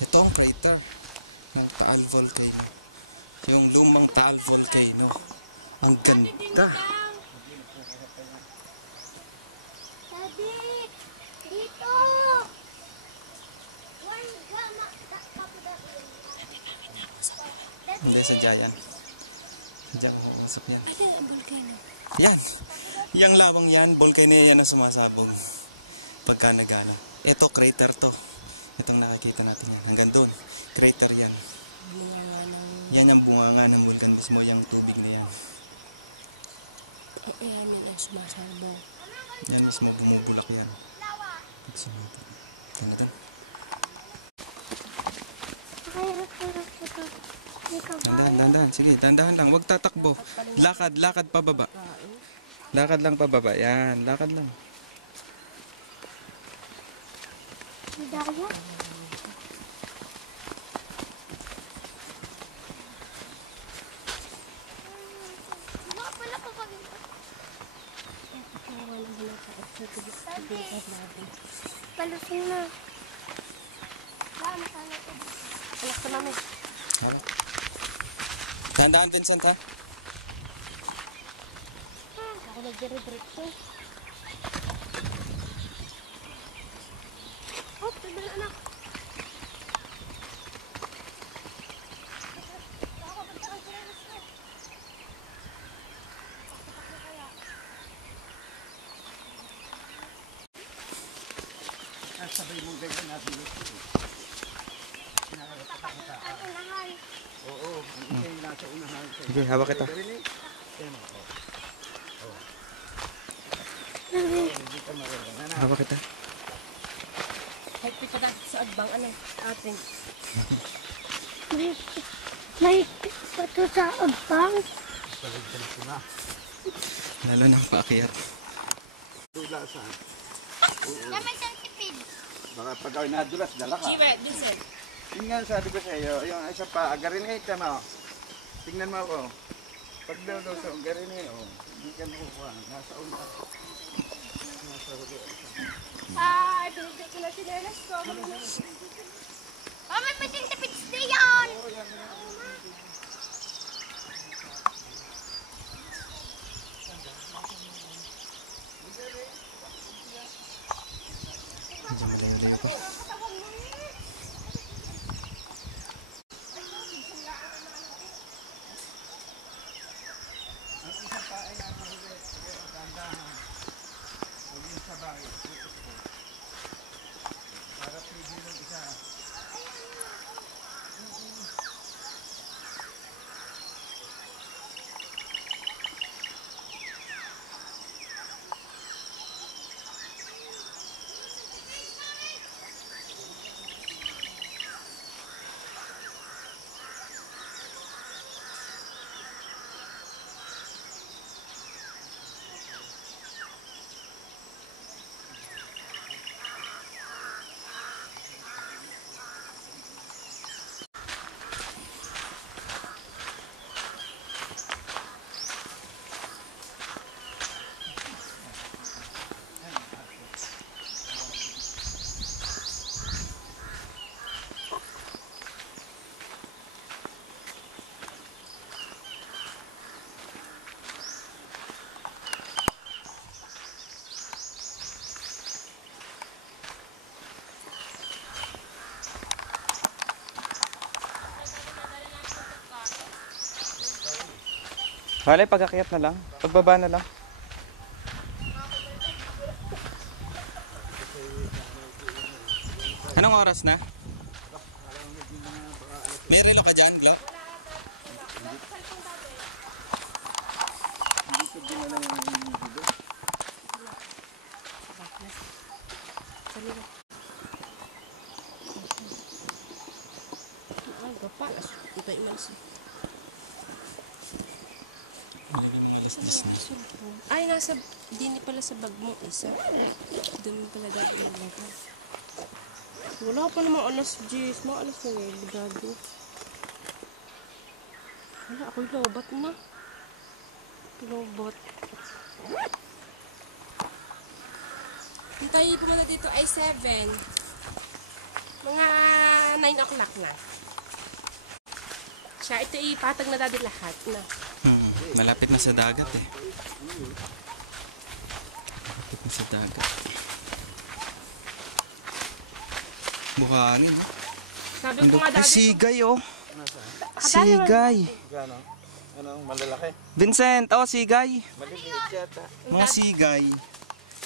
Ito ang crater ng Taal Volcano. Yung lumang Taal Volcano. Ang ganda. Daddy! Dito! Hindi, sadya yan. Sadya ang umusap yan. Ano ang volcano? Yan! Yung lawang yan, volcano yan ang sumasabog. Pagka nagana. Ito, crater to. Itong nakikita natin yan. Hanggang doon. Crater yan. Yan yung bunganga ng vulkan mismo, yung tubig na yan. Yan ang sumasabog. Yan mismo, bumubulak yan. Pagsunod. Tingnan doon. Dandahan. Sige, dandahan lang. Huwag tatakbo. Lakad pababa. Lakad lang pababa. Yan, lakad lang. Daya? Baka pala papagin ko. Palusin na. Anak ka namin. Dandahan, Vincent, ha? Ako nag-direct ko. Oh, tignan anak. Sabay mong ganyan natin ito. Oo, yung nasa unahan. Sige, hawak kita. Hawak kita. Kahit pita na sa agbang ano atin. May pato sa agbang. Lalo ng paakyat. Dula saan? Naman siyang tipid. Baka pag ako nadulas, dala ka. Chiwe, dessert. Yun nga sabi ko sa iyo, yung isa pa, agarinate ka mo. Tingnan mo ako. Pag daw sa agarinate, hindi ka makukuha. Nasa una. Nasa huli. Pinigay ko na si Nenes ko. May pating tipid stay yan! Wala, pag-akyat na lang. Pagbaba na lang. Anong oras na? May relo ka dyan, Glo? Ay, nasa dini pala sa bag mo isa. Doon pala dati yung lagay. Wala pa namang alas 10. Mga alas na ngayon, gago. Wala, ako'y lobat na. Lobat. Yung tayo pumunta dito ay 7. Mga 9 o'clock na. Siya, ito ipatag na dati lahat na. Malapit na sa dagat eh. Malapit na sa dagat. Buhangin. Sabi ko nga dati. Sigay oh. Sigay. Gano? Anong malalaki? Vincent, oh sigay. Maliliit yata. Mga sigay.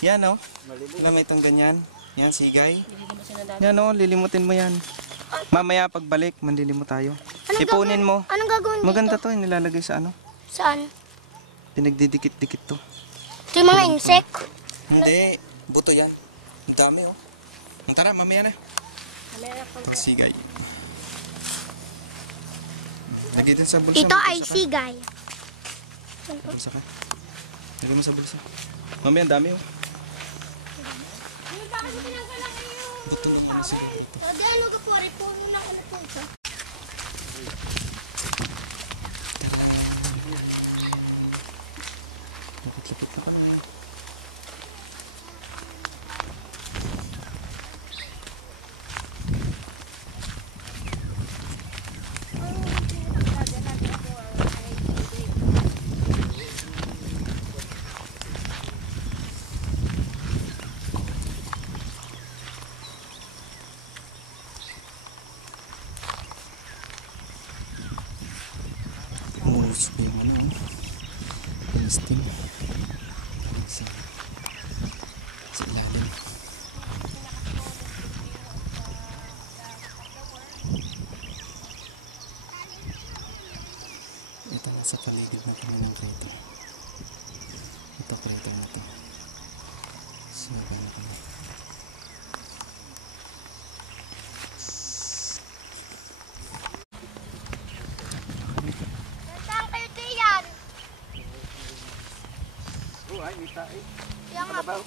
Yan oh. Maliliit. Alam mo itong ganyan? Yan sigay. Hindi mo siya na dati. Yan oh, lilimutin mo yan. Mamaya pagbalik, manlilimot tayo. Ipunin mo. Anong gagawin dito? Maganda to, nilalagay sa ano. Saan? Pinagdidikit-dikit to. Ito yung mga insect. Hindi, buto yan. Ang dami oh. Tara, mamaya na. Kamera ko. Itong sigay. Lagay din sa bulsa. Ito ay Bulsa ka. sigay. Bulsa ka. Lagay mo sa bulsa. Mamaya, ang dami oh. Buto lang yung isa. Di ano ka po, puno na ano po ito. Lapit-lapit na pa. Umulos pa yung ano. Insting. Sa ilalim. Ito nasa paligid na kami ng crater. Ito crater na ito. Sinabay na kami. Saan kayo tiyan? Oh, ay, may tae. Yung nga. Kalabaw.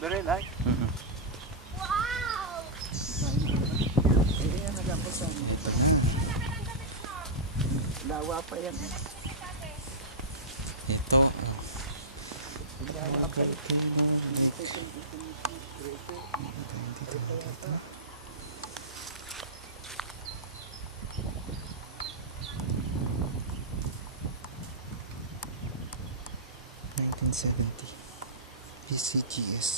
Berel, ay. Wow! Yan, nagambos sa lawa pa yan. Ito. Lawa pa yan. PCGS.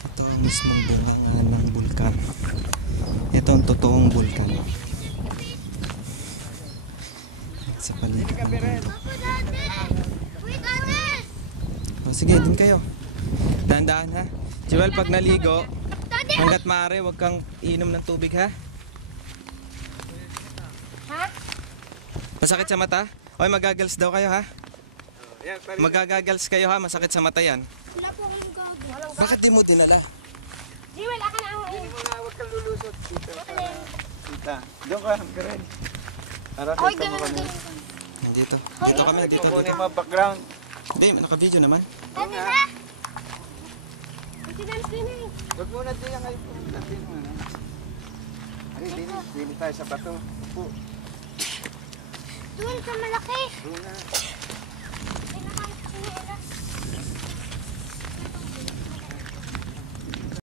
Ito ang mismong bunga ng bulkan. Ito ang totoong bulkan. Sa paligid ng bundok. Ako dati! Wait, ate! Oh, sige, din kayo. Dahan-dahan ha. Joel, pag naligo, Dati! hanggat maaari, huwag kang inom ng tubig ha. Ha? Masakit sa mata? Oy, magagals daw kayo ha. Yan, pare. Magagagals kayo ha, masakit sa mata yan. Wala po akong gagawin. Bakit di mo dinala? Jewel, aka na ako. Hindi mo na, huwag kang lulusot. Tita, doon ka, Berel. Para Ay, kita mo ganun, kami. ganun. Nandito. Dito kami, dito. Kukunin mo background. Hindi, naka-video naman. Dati na! Ito na din eh. Huwag muna diyan kayo po. Natin mo na. Ay, dili tayo sa bato. Upo. Doon sa malaki. Doon na.